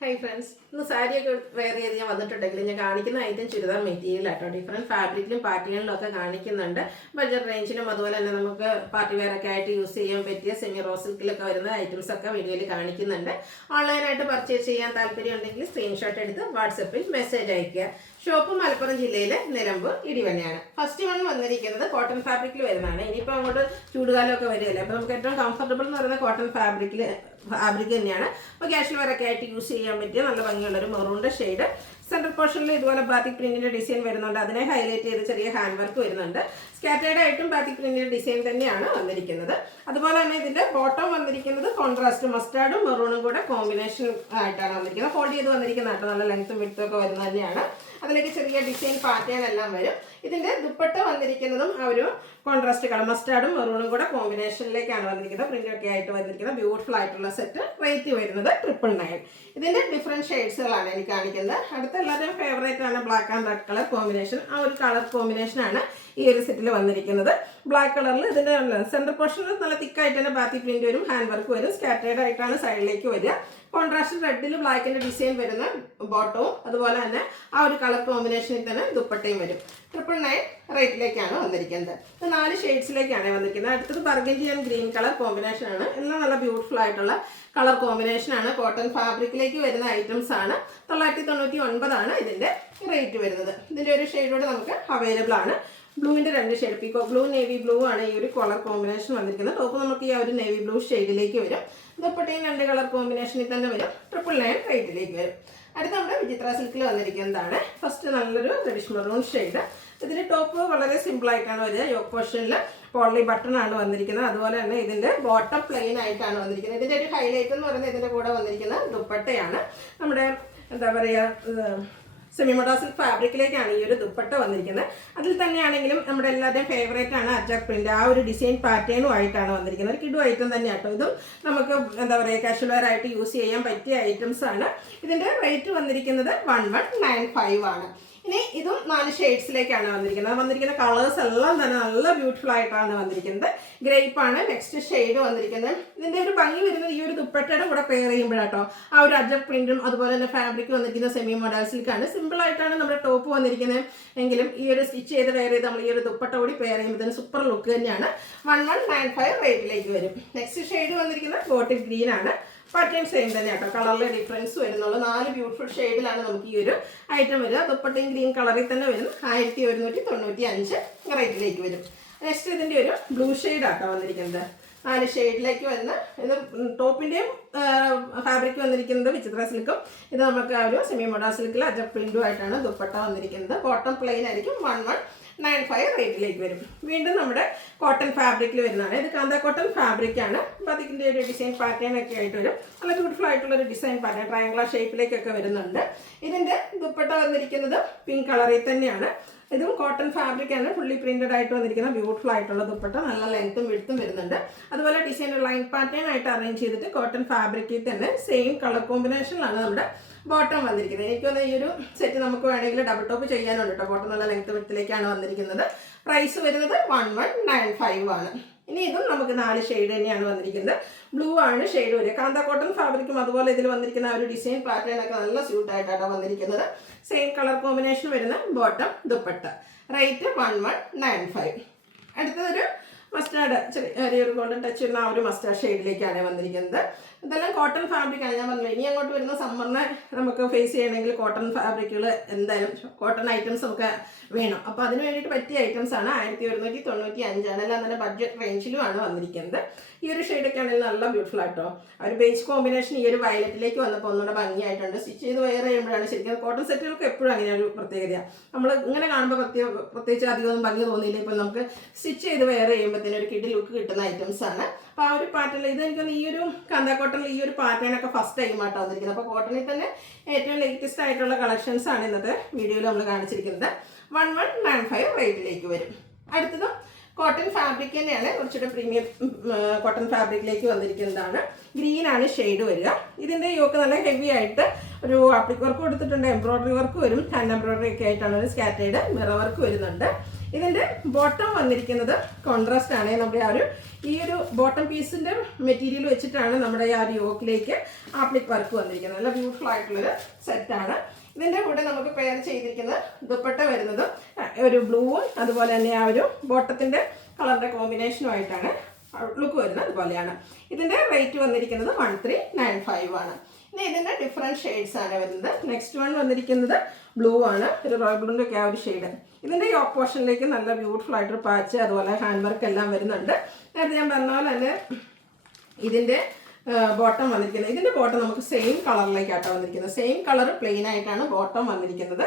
Hi friends, ഇന്ന് സാരിയൊക്കെ wear ചെയ്ത് ഞാൻ വന്നിട്ടുണ്ടെങ്കിൽ ഞാൻ കാണിക്കുന്ന ഐറ്റം ചുരിദാർ മെറ്റീരിയൽ ആട്ടോ. ഡിഫറെൻറ്റ് ഫാബ്രിക്കിലും പാറ്റേണിലും ഒക്കെ കാണിക്കുന്നുണ്ട്. ബഡ്ജറ്റ് റേഞ്ചിലും അതുപോലെ തന്നെ നമുക്ക് പാർട്ടി വെയർ ഒക്കെ ആയിട്ട് യൂസ് ചെയ്യാൻ പറ്റിയ സെമി റോ സിൽക്കിലൊക്കെ വരുന്ന ഐറ്റംസ് ഒക്കെ വീഡിയോയിൽ കാണിക്കുന്നുണ്ട്. ഓൺലൈനായിട്ട് പർച്ചേസ് ചെയ്യാൻ താല്പര്യം ഉണ്ടെങ്കിൽ സ്ക്രീൻഷോട്ട് എടുത്ത് വാട്സപ്പിൽ മെസ്സേജ് അയയ്ക്കുക. ഷോപ്പ് മലപ്പുറം ജില്ലയിലെ നിലമ്പൂർ ഇടിവണ്ണയാണ്. ഫസ്റ്റ് വൺ വന്നിരിക്കുന്നത് കോട്ടൺ ഫാബ്രിക്കിൽ വരുന്നതാണ്. ഇനിയിപ്പോൾ അങ്ങോട്ട് ചൂടുകാലമൊക്കെ വരികയല്ലേ, അപ്പോൾ നമുക്ക് ഏറ്റവും കംഫർട്ടബിൾ എന്ന് പറയുന്നത് കോട്ടൺ ഫാബ്രിക് തന്നെയാണ്. അപ്പോൾ ക്യാഷ്വൽ വെയർ ഒക്കെ ആയിട്ട് യൂസ് ചെയ്യാൻ പറ്റിയ നല്ല ഭംഗിയുള്ളൊരു മെറൂണിൻ്റെ ഷെയ്ഡ്. സെൻട്രൽ പോർഷനിൽ ഇതുപോലെ ബാത്തിക് പ്രിന്റിന്റെ ഡിസൈൻ വരുന്നുണ്ട്. അതിനെ ഹൈലൈറ്റ് ചെയ്ത് ചെറിയ ഹാൻഡ് വർക്ക് വരുന്നുണ്ട്. സ്കാറ്റേർഡ് ആയിട്ടും ബാത്തിക് പ്രിന്റിന്റെ ഡിസൈൻ തന്നെയാണ് വന്നിരിക്കുന്നത്. അതുപോലെ തന്നെ ഇതിന്റെ ബോട്ടം വന്നിരിക്കുന്നത് കോൺട്രാസ്റ്റ് മസ്റ്റാർഡും മെറൂണും കൂടെ കോമ്പിനേഷൻ ആയിട്ടാണ് വന്നിരിക്കുന്നത്. ഫോൾഡ് ചെയ്ത് വന്നിരിക്കുന്ന ആട്ടോ, നല്ല ലെങ്ത്തും വിഡ്ത്തും ഒക്കെ വരുന്നത് തന്നെയാണ്. അതിലേക്ക് ചെറിയ ഡിസൈൻ പാറ്റേൺ എല്ലാം വരും. ഇതിന്റെ ദുപ്പട്ട വന്നിരിക്കുന്നതും ആ ഒരു കോൺട്രാസ്റ്റ് കളർ മസ്റ്റാർഡും മെറൂണും കൂടെ കോമ്പിനേഷനിലേക്കാണ് വന്നിരിക്കുന്നത്. പ്രിന്റ് ഒക്കെ ആയിട്ട് വന്നിരിക്കുന്നത് ബ്യൂട്ടിഫുൾ ആയിട്ടുള്ള സെറ്റ്. റേറ്റ് വരുന്നത് 999. ഇതിന്റെ ഡിഫറെന്റ് ഷെയ്ഡ്സുകളാണ് എനിക്ക് കാണിക്കുന്നത്. അടുത്ത എല്ലാവരുടെയും ഫേവറേറ്റ് ആണ് black and red colour combination. ആ ഒരു കളർ കോമ്പിനേഷൻ ആണ് ഈ ഒരു സെറ്റിൽ വന്നിരിക്കുന്നത്. ബ്ലാക്ക് കളറിൽ ഇതിന്റെ സെന്റർ പോർഷനിൽ നല്ല തിക്കായിട്ട് തന്നെ ബാത്തി പ്രിന്റ് വരും, ഹാൻഡ് വർക്ക് വരും. സ്കാറ്റേർഡ് ആയിട്ടാണ് സൈഡിലേക്ക് വരിക. കോൺട്രാസ്റ്റ് റെഡിൽ ബ്ലാക്കിന്റെ ഡിസൈൻ വരുന്ന ബോട്ടവും അതുപോലെ തന്നെ ആ ഒരു കളർ കോമ്പിനേഷനിൽ തന്നെ ദുപ്പട്ടയും വരും. 999 റേറ്റിലേക്കാണ് വന്നിരിക്കുന്നത്. ഇത് 4 ഷെയ്ഡ്സിലേക്കാണ് വന്നിരിക്കുന്നത്. അടുത്തത് burgundy and green colour combination ആണ്. എല്ലാം നല്ല ബ്യൂട്ടിഫുൾ ആയിട്ടുള്ള കളർ കോമ്പിനേഷൻ ആണ്. കോട്ടൺ ഫാബ്രിക്കിലേക്ക് വരുന്ന ഐറ്റംസ് ആണ്. 999 ആണ് ഇതിന്റെ റേറ്റ് വരുന്നത്. ഇതിന്റെ ഒരു ഷെയ്ഡോട് നമുക്ക് അവൈലബിൾ ആണ്. ബ്ലൂവിന്റെ 2 ഷെയ്ഡ്, പീക്കോ ബ്ലൂ, നേവി ബ്ലൂ ആണ് ഈ ഒരു കളർ കോമ്പിനേഷൻ വന്നിരിക്കുന്നത്. ടോപ്പ് നമുക്ക് ഈ ഒരു നേവി ബ്ലൂ ഷെയ്ഡിലേക്ക് വരും. ദുപ്പട്ടയും 2 കളർ കോമ്പിനേഷനിൽ തന്നെ വരും. 999 റേറ്റിലേക്ക് വരും. അടുത്ത നമ്മുടെ വിചിത്ര സിൽക്കിൽ വന്നിരിക്കുന്നതാണ്. ഫസ്റ്റ് നല്ലൊരു റെഡിഷ് മെറൂൺ ഷെയ്ഡ്. ഇതിന്റെ ടോപ്പ് വളരെ സിമ്പിൾ ആയിട്ടാണ് വരിക. യോക്ക് പോർഷനിൽ പോളി ബട്ടൺ ആണ് വന്നിരിക്കുന്നത്. അതുപോലെ തന്നെ ഇതിന്റെ ബോട്ടം പ്ലെയിൻ ആയിട്ടാണ് വന്നിരിക്കുന്നത്. ഇതിന്റെ ഒരു ഹൈലൈറ്റ് എന്ന് പറയുന്നത് ഇതിന്റെ കൂടെ വന്നിരിക്കുന്ന ദുപ്പട്ടയാണ്. നമ്മുടെ എന്താ പറയുക, സെമി മോഡ സിൽക്ക് ഫാബ്രിക്കിലേക്കാണ് ഈ ഒരു ദുപ്പട്ട വന്നിരിക്കുന്നത്. അതിൽ തന്നെയാണെങ്കിലും നമ്മുടെ എല്ലാവരുടെയും ഫേവറേറ്റ് ആണ് അജാക് പ്രിന്റ്. ആ ഒരു ഡിസൈൻ പാറ്റേണും ആയിട്ടാണ് വന്നിരിക്കുന്നത്. ഒരു കിഡു ഐറ്റം തന്നെയാട്ടോ. ഇതും നമുക്ക് എന്താ പറയുക, കാഷ്വൽ വെയർ ആയിട്ട് യൂസ് ചെയ്യാൻ പറ്റിയ ഐറ്റംസ് ആണ്. ഇതിന്റെ റേറ്റ് വന്നിരിക്കുന്നത് 1195 ആണ്. ഇനി ഇതും 4 ഷെയ്ഡ്സിലേക്കാണ് വന്നിരിക്കുന്ന കളേഴ്സ് എല്ലാം തന്നെ നല്ല ബ്യൂട്ടിഫുൾ ആയിട്ടാണ് വന്നിരിക്കുന്നത്. ഗ്രേപ്പ് ആണ് നെക്സ്റ്റ് ഷെയ്ഡ് വന്നിരിക്കുന്നത്. ഇതിന്റെ ഒരു ഭംഗി വരുന്നത് ഈ ഒരു ദുപ്പട്ടയുടെ കൂടെ പെയർ ചെയ്യുമ്പോഴാട്ടോ. ആ ഒരു അജക് പ്രിന്റും അതുപോലെ തന്നെ ഫാബ്രിക് വന്നിരിക്കുന്ന സെമി മോഡൽ സിൽക്കാണ്. സിമ്പിൾ ആയിട്ടാണ് നമ്മുടെ ടോപ്പ് വന്നിരിക്കുന്നത്. എങ്കിലും ഈ ഒരു സ്റ്റിച്ച് ചെയ്ത് വെയർ ചെയ്ത് നമ്മൾ ഈ ഒരു ദുപ്പട്ട കൂടി പെയർ ചെയ്യുമ്പോൾ സൂപ്പർ ലുക്ക് തന്നെയാണ്. 1195 റേറ്റിലേക്ക് വരും. നെക്സ്റ്റ് ഷെയ്ഡ് വന്നിരിക്കുന്നത് ബോട്ടിൽ ഗ്രീൻ ആണ്. പാറ്റേൺ സെയിം തന്നെ കേട്ടോ, കളറിലെ ഡിഫറൻസ് വരുന്നുള്ളൂ. 4 ബ്യൂട്ടിഫുൾ ഷെയ്ഡിലാണ് നമുക്ക് ഈ ഒരു ഐറ്റം വരിക. ദുപ്പട്ടയും ഗ്രീൻ കളറിൽ തന്നെ വരും. 1195 റേറ്റിലേക്ക് വരും. നെക്സ്റ്റ് ഇതിൻ്റെ ഒരു ബ്ലൂ ഷെയ്ഡ് ആട്ടോ വന്നിരിക്കുന്നത്. 4 ഷെയ്ഡിലേക്ക് വരുന്ന ഇത് ടോപ്പിൻ്റെയും ഫാബ്രിക് വന്നിരിക്കുന്നത് വിചിത്ര സിൽക്കും. ഇത് നമുക്ക് ആ ഒരു സെമി മോഡ സിൽക്കിൽ അജക് പ്രിന്റും ആയിട്ടാണ് ദുപ്പട്ട വന്നിരിക്കുന്നത്. ബോട്ടം പ്ലെയിൻ ആയിരിക്കും. 1195 റേറ്റിലേക്ക് വരും. വീണ്ടും നമ്മുടെ കോട്ടൺ ഫാബ്രിക്കിൽ വരുന്നതാണ്. ഇത് കാന്ത കോട്ടൺ ഫാബ്രിക് ആണ്. അപ്പോൾ അതിൻ്റെ ഒരു ഡിസൈൻ പാറ്റേൺ ഒക്കെ ആയിട്ട് വരും. നല്ല ബ്യൂട്ടിഫുൾ ആയിട്ടുള്ള ഒരു ഡിസൈൻ പാറ്റേൺ ട്രയാങ്കുലർ ഷേപ്പിലേക്കൊക്കെ വരുന്നുണ്ട്. ഇതിൻ്റെ ദുപ്പട്ട വന്നിരിക്കുന്നത് പിങ്ക് കളറിൽ തന്നെയാണ്. ഇതും കോട്ടൺ ഫാബ്രിക് ആണ്. ഫുള്ളി പ്രിന്റഡ് ആയിട്ട് വന്നിരിക്കുന്ന ബ്യൂട്ടിഫുൾ ആയിട്ടുള്ള ദുപ്പട്ട. നല്ല ലെങ്ത്തും വിഡ്ത്തും വരുന്നുണ്ട്. അതുപോലെ ഡിസൈൻ ലൈൻ പാറ്റേൺ ആയിട്ട് അറേഞ്ച് ചെയ്തിട്ട് കോട്ടൺ ഫാബ്രിക്കിൽ തന്നെ സെയിം കളർ കോമ്പിനേഷനിലാണ് നമ്മുടെ ബോട്ടം വന്നിരിക്കുന്നത്. എനിക്ക് തോന്നുന്നു ഈ ഒരു സെറ്റ് നമുക്ക് വേണമെങ്കിൽ ഡബിൾ ടോപ്പ് ചെയ്യാനുണ്ട് കേട്ടോ. ബോട്ടം നല്ല ലെങ്ത്ത് വിഡ്ത്തിലേക്കാണ് വന്നിരിക്കുന്നത്. പ്രൈസ് വരുന്നത് 1195 ആണ്. ഇനി ഇതും നമുക്ക് 4 ഷെയ്ഡ് തന്നെയാണ് വന്നിരിക്കുന്നത്. ബ്ലൂ ആണ് ഷെയ്ഡ് വരിക. കാന്ത കോട്ടൺ ഫാബ്രിക്കും അതുപോലെ ഇതിൽ വന്നിരിക്കുന്ന ഒരു ഡിസൈൻ പാറ്റേൺ ഒക്കെ നല്ല സ്യൂട്ട് ആയിട്ടാണ് വന്നിരിക്കുന്നത്. സെയിം കളർ കോമ്പിനേഷൻ വരുന്ന ബോട്ടം ദുപ്പട്ട. റേറ്റ് 1195. അടുത്തതൊരു മസ്റ്റാർഡ്, ചെറിയൊരു ഗോൾഡൻ ടച്ച് വരുന്ന ആ ഒരു മസ്റ്റാർഡ് ഷെയ്ഡിലേക്കാണ് വന്നിരിക്കുന്നത്. ഇതെല്ലാം കോട്ടൺ ഫാബ്രിക്കാണ്. ഞാൻ പറഞ്ഞത് ഇനി അങ്ങോട്ട് വരുന്ന സമ്മറിനെ നമുക്ക് ഫേസ് ചെയ്യണമെങ്കിൽ കോട്ടൺ ഫാബ്രിക്കുകൾ എന്തായാലും കോട്ടൺ ഐറ്റംസ് നമുക്ക് വേണം. അപ്പോൾ അതിന് വേണ്ടിയിട്ട് പറ്റിയ ഐറ്റംസ് ആണ്. 1195 ആണ്. എല്ലാം തന്നെ ബഡ്ജറ്റ് റേഞ്ചിലുമാണ് വന്നിരിക്കുന്നത്. ഈ ഒരു ഷെയ്ഡൊക്കെ ആണെങ്കിൽ നല്ല ബ്യൂട്ടിഫുൾ ആട്ടോ. ആ ഒരു ബേജ് കോമ്പിനേഷൻ ഈ ഒരു വയലറ്റിലേക്ക് വന്നപ്പോൾ ഒന്നുകൂടെ ഭംഗിയായിട്ടുണ്ട്. സ്റ്റിച്ച് ചെയ്ത് വെയർ ചെയ്യുമ്പോഴാണ് ശരിക്കും കോട്ടൺ സെറ്റുകൾക്ക് എപ്പോഴും അങ്ങനെ ഒരു പ്രത്യേകതയാണ്. നമ്മൾ ഇങ്ങനെ കാണുമ്പോൾ പ്രത്യേകിച്ച് അധികമൊന്നും ഭംഗി തോന്നിയില്ല. ഇപ്പോൾ നമുക്ക് സ്റ്റിച്ച് ചെയ്ത് വെയർ ചെയ്യുമ്പോഴത്തേനും ഒരു കിഡ് ലുക്ക് കിട്ടുന്ന ഐറ്റംസ് ആണ്. അപ്പോൾ ആ ഒരു പാറ്റേണിൽ ഇത് എനിക്കൊന്ന് ഈ ഒരു കാന്ത കോട്ടണിൽ ഈ ഒരു പാറ്റേണൊക്കെ ഫസ്റ്റ് ടൈം ആട്ടോ വന്നിരിക്കുന്നത്. അപ്പോൾ കോട്ടണിൽ തന്നെ ഏറ്റവും ലേറ്റസ്റ്റ് ആയിട്ടുള്ള കളക്ഷൻസ് ആണ് ഇന്നത്തെ വീഡിയോയിൽ നമ്മൾ കാണിച്ചിരിക്കുന്നത്. 1195 റേറ്റിലേക്ക് വരും. അടുത്തതും കോട്ടൺ ഫാബ്രിക് തന്നെയാണ്. കുറച്ചുകൂടെ പ്രീമിയം കോട്ടൺ ഫാബ്രിക്കിലേക്ക് വന്നിരിക്കുന്നതാണ്. ഗ്രീൻ ആണ് ഷെയ്ഡ് വരിക. ഇതിൻ്റെ യോക്ക് നല്ല ഹെവി ആയിട്ട് ഒരു ആപ്ലിക് വർക്ക് കൊടുത്തിട്ടുണ്ട്. എംബ്രോയിഡറി വർക്ക് വരും. ഹാൻഡ് എംബ്രോയിഡറി ഒക്കെ ആയിട്ടാണ് ഒരു സ്കാറ്റേഡ് മിറർ വർക്ക് വരുന്നുണ്ട്. ഇതിൻ്റെ ബോട്ടം വന്നിരിക്കുന്നത് കോൺട്രാസ്റ്റ് ആണ്. നമ്മുടെ ആ ഒരു ഈ ഒരു ബോട്ടം പീസിൻ്റെ മെറ്റീരിയൽ വെച്ചിട്ടാണ് നമ്മുടെ ആ ഒരു യോക്കിലേക്ക് ആപ്ലിക് വർക്ക് വന്നിരിക്കുന്നത്. നല്ല ബ്യൂട്ടിഫുൾ ആയിട്ടുള്ളൊരു സെറ്റാണ്. ഇതിൻ്റെ കൂടെ നമുക്ക് പെയർ ചെയ്തിരിക്കുന്നത് ദുപ്പട്ട വരുന്നത് ഒരു ബ്ലൂവും അതുപോലെ തന്നെ ആ ഒരു ബോട്ടത്തിൻ്റെ കളറിൻ്റെ കോമ്പിനേഷനുമായിട്ടാണ് ലുക്ക് വരുന്നത്. അതുപോലെയാണ്. ഇതിൻ്റെ റേറ്റ് വന്നിരിക്കുന്നത് 1395 ആണ്. ഇനി ഇതിൻ്റെ ഡിഫറെൻറ്റ് ഷെയ്ഡ്സ് ആണ് വരുന്നത്. നെക്സ്റ്റ് വൺ വന്നിരിക്കുന്നത് ബ്ലൂ ആണ്. ഒരു റോയൽ ബ്ലൂൻ്റെ ഒക്കെ ആ ഒരു ഷെയ്ഡ്. ഇതിൻ്റെ യോക്ക് പോർഷനിലേക്ക് നല്ല ബ്യൂട്ടിഫുൾ ആയിട്ടൊരു പാച്ച് അതുപോലെ ഹാൻഡ് വർക്ക് എല്ലാം വരുന്നുണ്ട്. നേരത്തെ ഞാൻ പറഞ്ഞ പോലെ തന്നെ ഇതിൻ്റെ ബോട്ടം വന്നിരിക്കുന്നത്. ഇതിൻ്റെ ബോട്ടം നമുക്ക് സെയിം കളറിലേക്കാട്ടോ വന്നിരിക്കുന്നത്. സെയിം കളർ പ്ലെയിൻ ആയിട്ടാണ് ബോട്ടം വന്നിരിക്കുന്നത്.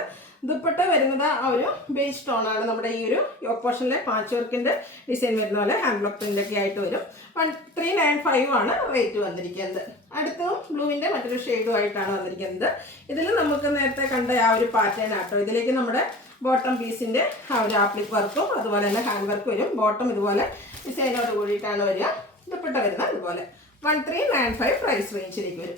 ദുപ്പട്ട വരുന്നത് ആ ഒരു ബേസ് ടോണാണ്. നമ്മുടെ ഈ ഒരു യോക്ക് പോർഷനിലെ പാച്ച് വർക്കിൻ്റെ ഡിസൈൻ വരുന്ന പോലെ ഹാൻഡ് ബ്ലോക്ക് പ്രിൻ്റൊക്കെ ആയിട്ട് വരും. 1395 ആണ് റേറ്റ് വന്നിരിക്കുന്നത്. അടുത്തതും ബ്ലൂവിൻ്റെ മറ്റൊരു ഷെയ്ഡുമായിട്ടാണ് വന്നിരിക്കുന്നത്. ഇതിൽ നമുക്ക് നേരത്തെ കണ്ട ആ ഒരു പാറ്റേൺ ആട്ടോ. ഇതിലേക്ക് നമ്മുടെ ബോട്ടം പീസിൻ്റെ ആ ഒരു ആപ്ലിക് വർക്കും അതുപോലെ തന്നെ ഹാൻഡ് വർക്ക് വരും. ബോട്ടം ഇതുപോലെ ഡിസൈനോട് കൂടിയിട്ടാണ് വരിക. ദുപ്പട്ട വരുന്നത് ഇതുപോലെ 1395 പ്രൈസ് റേഞ്ചിലേക്ക് വരും.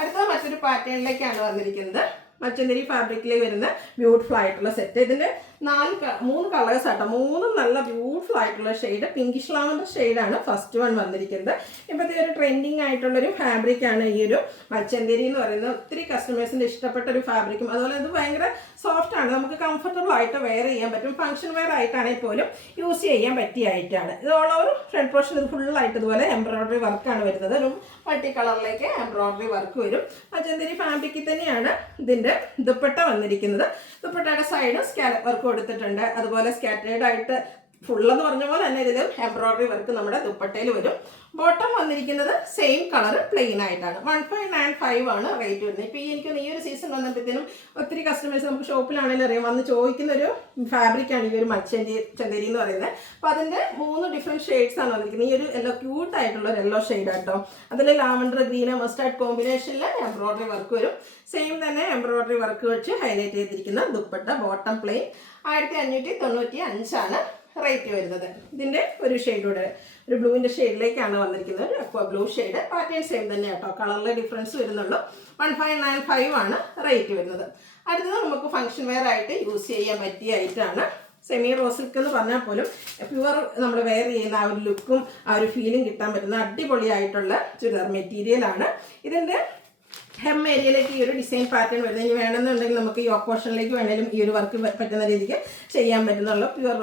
അടുത്ത മറ്റൊരു പാറ്റേണിലേക്കാണ് വന്നിരിക്കുന്നത്. മച്ചന്തരി ഫാബ്രിക്കിൽ വരുന്ന ബ്യൂട്ടിഫുൾ ആയിട്ടുള്ള സെറ്റ്. ഇതിൻ്റെ 3 കളേഴ്സ് ആട്ടോ. 3 നല്ല ബ്യൂട്ടിഫുൾ ആയിട്ടുള്ള ഷെയ്ഡ്. പിങ്കിഷ് ലാവൻഡർ ഷെയ്ഡാണ് ഫസ്റ്റ് വൺ വന്നിരിക്കുന്നത്. ഇപ്പോഴത്തെ ഒരു ട്രെൻഡിങ് ആയിട്ടുള്ളൊരു ഫാബ്രിക്കാണ് ഈ ഒരു മച്ചന്തരി എന്ന് പറയുന്നത്. ഒത്തിരി കസ്റ്റമേഴ്സിൻ്റെ ഇഷ്ടപ്പെട്ട ഒരു ഫാബ്രിക്കും അതുപോലെ ഇത് ഭയങ്കര സോഫ്റ്റ് ആണ്. നമുക്ക് കംഫർട്ടബിൾ ആയിട്ട് വെയർ ചെയ്യാൻ പറ്റും. ഫംഗ്ഷൻ വെയർ ആയിട്ടാണെങ്കിൽ പോലും യൂസ് ചെയ്യാൻ പറ്റിയ ആയിട്ടാണ്. ഇത് ഓൾ ഓവർ ഫ്രണ്ട് പോർഷൻ ഇത് ഫുള്ളായിട്ട് ഇതുപോലെ എംബ്രോയ്ഡറി വർക്കാണ് വരുന്നത്. ഒരു മൾട്ടി കളറിലേക്ക് എംബ്രോയ്ഡറി വർക്ക് വരും. മച്ചന്തരി ഫാബ്രിക്കിൽ തന്നെയാണ് ഇതിൻ്റെ ദുപ്പട്ട വന്നിരിക്കുന്നത്. ദുപ്പട്ടയുടെ സൈഡ് സ്കാലപ്പ് വർക്ക് കൊടുത്തിട്ടുണ്ട്. അതുപോലെ സ്കാറ്റേർഡ് ആയിട്ട് ഫുള്ളെന്ന് പറഞ്ഞ പോലെ തന്നെ ഇതിൽ എംബ്രോയ്ഡറി വർക്ക് നമ്മുടെ ദുപ്പട്ടയിൽ വരും. ബോട്ടം വന്നിരിക്കുന്നത് സെയിം കളർ പ്ലെയിൻ ആയിട്ടാണ്. 1595 ആണ് റേറ്റ് വരുന്നത്. ഇപ്പോൾ ഈ ഒരു സീസൺ വന്നപ്പോഴത്തേനും ഒത്തിരി കസ്റ്റമേഴ്സ് നമുക്ക് ഷോപ്പിലാണെങ്കിലും അറിയാം വന്ന് ചോദിക്കുന്ന ഒരു ഫാബ്രിക്കാണ് ഈ ഒരു ചന്തേരി എന്ന് പറയുന്നത്. അപ്പോൾ അതിൻ്റെ 3 ഡിഫറെൻറ്റ് ഷെയ്ഡ്സ് ആണ് വന്നിരിക്കുന്നത്. ഈ ഒരു യെല്ലോ ക്യൂട്ട് ആയിട്ടുള്ള ഒരു യെല്ലോ ഷെയ്ഡ് ആട്ടോ. അതിൽ ലാവൻഡർ ഗ്രീന് മസ്റ്റാർഡ് കോമ്പിനേഷനിൽ എംബ്രോയ്ഡറി വർക്ക് വരും. സെയിം തന്നെ എംബ്രോയ്ഡറി വർക്ക് വെച്ച് ഹൈലൈറ്റ് ചെയ്തിരിക്കുന്ന ദുപ്പട്ട. ബോട്ടം പ്ലെയിൻ 1595 ആണ് റേറ്റ് വരുന്നത്. ഇതിൻ്റെ ഒരു ഷെയ്ഡൂടെ ഒരു ബ്ലൂവിൻ്റെ ഷെയ്ഡിലേക്കാണ് വന്നിരിക്കുന്നത്. ഒരു aqua blue shade. Pattern same തന്നെ കേട്ടോ. കളറിലെ ഡിഫറൻസ് വരുന്നുള്ളൂ. 1595 ആണ് റേറ്റ് വരുന്നത്. അടുത്തത് നമുക്ക് ഫംഗ്ഷൻ വെയർ ആയിട്ട് യൂസ് ചെയ്യാൻ പറ്റിയ ഐറ്റമാണ്. സെമി റോസിൽക്ക് എന്ന് പറഞ്ഞാൽ പോലും പ്യുവർ നമ്മൾ വെയർ ചെയ്യുന്ന ആ ഒരു ലുക്കും ആ ഒരു ഫീലിംഗ് കിട്ടാൻ പറ്റുന്ന അടിപൊളിയായിട്ടുള്ള ചുരിദാർ മെറ്റീരിയലാണ്. ഇതിൻ്റെ ഹെം ഏരിയയിലേക്ക് ഈ ഒരു ഡിസൈൻ പാറ്റേൺ വരുന്നത്. ഇനി വേണമെന്നുണ്ടെങ്കിൽ നമുക്ക് ഈ യോക്ക് പോർഷനിലേക്ക് വേണമെങ്കിലും ഈ ഒരു വർക്ക് പറ്റുന്ന രീതിക്ക് ചെയ്യാൻ പറ്റുന്നുള്ള പ്യുവർ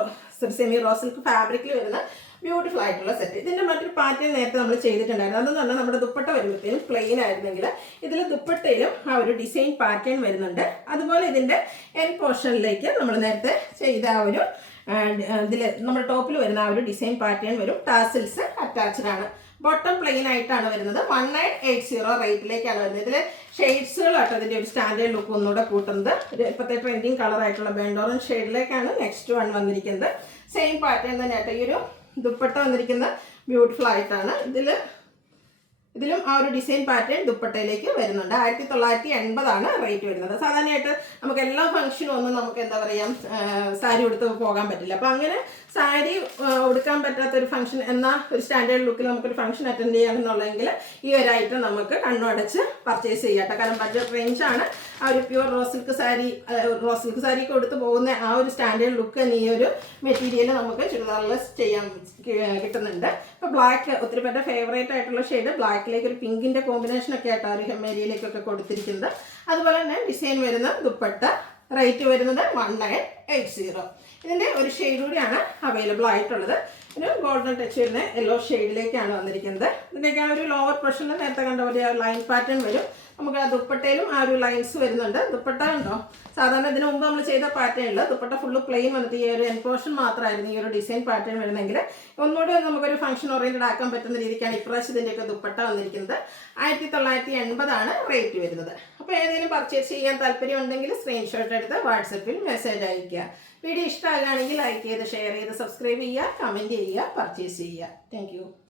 സെമി റോസിൽക്ക് ഫാബ്രിക്കിൽ വരുന്ന ബ്യൂട്ടിഫുൾ ആയിട്ടുള്ള സെറ്റ്. ഇതിൻ്റെ മറ്റൊരു പാറ്റേൺ നേരത്തെ നമ്മൾ ചെയ്തിട്ടുണ്ടായിരുന്നു. അതെന്ന് പറഞ്ഞാൽ നമ്മുടെ ദുപ്പട്ട വരുമ്പോഴത്തേനും പ്ലെയിൻ ആയിരുന്നെങ്കിൽ ഇതിൽ ദുപ്പട്ടയിലും ആ ഒരു ഡിസൈൻ പാറ്റേൺ വരുന്നുണ്ട്. അതുപോലെ ഇതിൻ്റെ എൻ പോർഷനിലേക്ക് നമ്മൾ നേരത്തെ ചെയ്ത ആ ഒരു ഇതിൽ നമ്മുടെ ടോപ്പിൽ വരുന്ന ആ ഒരു ഡിസൈൻ പാറ്റേൺ വരും. ടാസിൽസ് അറ്റാച്ച്ഡ് ആണ്. ബോട്ടം പ്ലെയിൻ ആയിട്ടാണ് വരുന്നത്. 1980 റേറ്റിലേക്കാണ് വരുന്നത്. ഇതിൽ ഷെയ്ഡ്സുകളാട്ടോ ഇതിൻ്റെ ഒരു സ്റ്റാൻഡേർഡ് ലുക്ക് ഒന്നുകൂടെ കൂട്ടുന്നത്. ഒരു ഇപ്പോഴത്തെ ട്രെൻഡിങ് കളർ ആയിട്ടുള്ള ബെൻഡോറൻ ഷെയ്ഡിലേക്കാണ് നെക്സ്റ്റ് വൺ വന്നിരിക്കുന്നത്. സെയിം പാറ്റേൺ തന്നെ ആട്ടോ. ഈ ഒരു ദുപ്പട്ട വന്നിരിക്കുന്ന ബ്യൂട്ടിഫുൾ ആയിട്ടാണ്. ഇതിലും ആ ഒരു ഡിസൈൻ പാറ്റേൺ ദുപ്പട്ടയിലേക്ക് വരുന്നുണ്ട്. 1980 ആണ് റേറ്റ് വരുന്നത്. സാധാരണയായിട്ട് നമുക്ക് എല്ലാ ഫംഗ്ഷനും ഒന്നും നമുക്ക് എന്താ പറയുക സാരി ഉടുത്ത് പോകാൻ പറ്റില്ല. അപ്പോൾ അങ്ങനെ സാരി ഉടുക്കാൻ പറ്റാത്തൊരു ഫംഗ്ഷൻ എന്നാൽ ഒരു സ്റ്റാൻഡേർഡ് ലുക്കിൽ നമുക്കൊരു ഫംഗ്ഷൻ അറ്റൻഡ് ചെയ്യണമെന്നുള്ളതെങ്കിൽ ഈ ഒരു ഐറ്റം നമുക്ക് കണ്ണടച്ച് പർച്ചേസ് ചെയ്യാട്ടോ. കാരണം ബഡ്ജറ്റ് റേഞ്ചാണ്. ആ ഒരു പ്യുവർ റോസ് സിൽക്ക് സാരിക്ക് കൊടുത്ത് പോകുന്ന ആ ഒരു സ്റ്റാൻഡേർഡ് ലുക്ക് തന്നെ ഈ ഒരു മെറ്റീരിയൽ നമുക്ക് ചുരിദാറിലെസ് ചെയ്യാൻ കിട്ടുന്നുണ്ട്. ഇപ്പോൾ ബ്ലാക്ക് ഒത്തിരി പേരുടെ ഫേവറേറ്റ് ആയിട്ടുള്ള ഷെയ്ഡ് ബ്ലാക്കിലേക്ക് ഒരു പിങ്കിൻ്റെ കോമ്പിനേഷനൊക്കെ ആയിട്ടാണ് ഒരു ഹെം ഏരിയയിലേക്കൊക്കെ കൊടുത്തിരിക്കുന്നത്. അതുപോലെ തന്നെ ഡിസൈൻ വരുന്ന ദുപ്പട്ട റേറ്റ് വരുന്നത് 1980. ഇതിൻ്റെ ഒരു ഷെയ്ഡ് കൂടിയാണ് അവൈലബിൾ ആയിട്ടുള്ളത്. ഒരു ഗോൾഡൻ ടച്ച് വരുന്ന യെല്ലോ ഷെയ്ഡിലേക്കാണ് വന്നിരിക്കുന്നത്. ഇതിൻ്റെയൊക്കെ ആ ഒരു ലോവർ പോർഷനിൽ നേരത്തെ കണ്ട പോലെ ആ ലൈൻ പാറ്റേൺ വരും. നമുക്ക് ആ ദുപ്പട്ടയിലും ആ ഒരു ലൈൻസ് വരുന്നുണ്ട്. ദുപ്പട്ട ഉണ്ടോ സാധാരണ ഇതിന് മുമ്പ് നമ്മൾ ചെയ്ത പാറ്റേണിൽ ദുപ്പട്ട ഫുള്ള് പ്ലെയിൻ വന്നിട്ട് ഈ ഒരു എൻ പോർഷൻ മാത്രമായിരുന്നു ഈ ഒരു ഡിസൈൻ പാറ്റേൺ വരുന്നെങ്കിൽ ഒന്നുകൂടി നമുക്കൊരു ഫംഗ്ഷൻ ഓറിയൻറ്റഡ് ആക്കാൻ പറ്റുന്ന രീതിക്കാണ് ഇപ്രാവശ്യം ഇതിൻ്റെയൊക്കെ ദുപ്പട്ട വന്നിരിക്കുന്നത്. 1980 ആണ് റേറ്റ് വരുന്നത്. അപ്പോൾ ഏതെങ്കിലും പർച്ചേസ് ചെയ്യാൻ താല്പര്യം ഉണ്ടെങ്കിൽ സ്ക്രീൻഷോട്ട് എടുത്ത് വാട്സപ്പിൽ മെസ്സേജ് അയയ്ക്കുക. വീഡിയോ ഇഷ്ടമാകുകയാണെങ്കിൽ ലൈക്ക് ചെയ്ത് ഷെയർ ചെയ്ത് സബ്സ്ക്രൈബ് ചെയ്യുക, കമൻറ്റ് ചെയ്യുക, പർച്ചേസ് ചെയ്യുക. താങ്ക്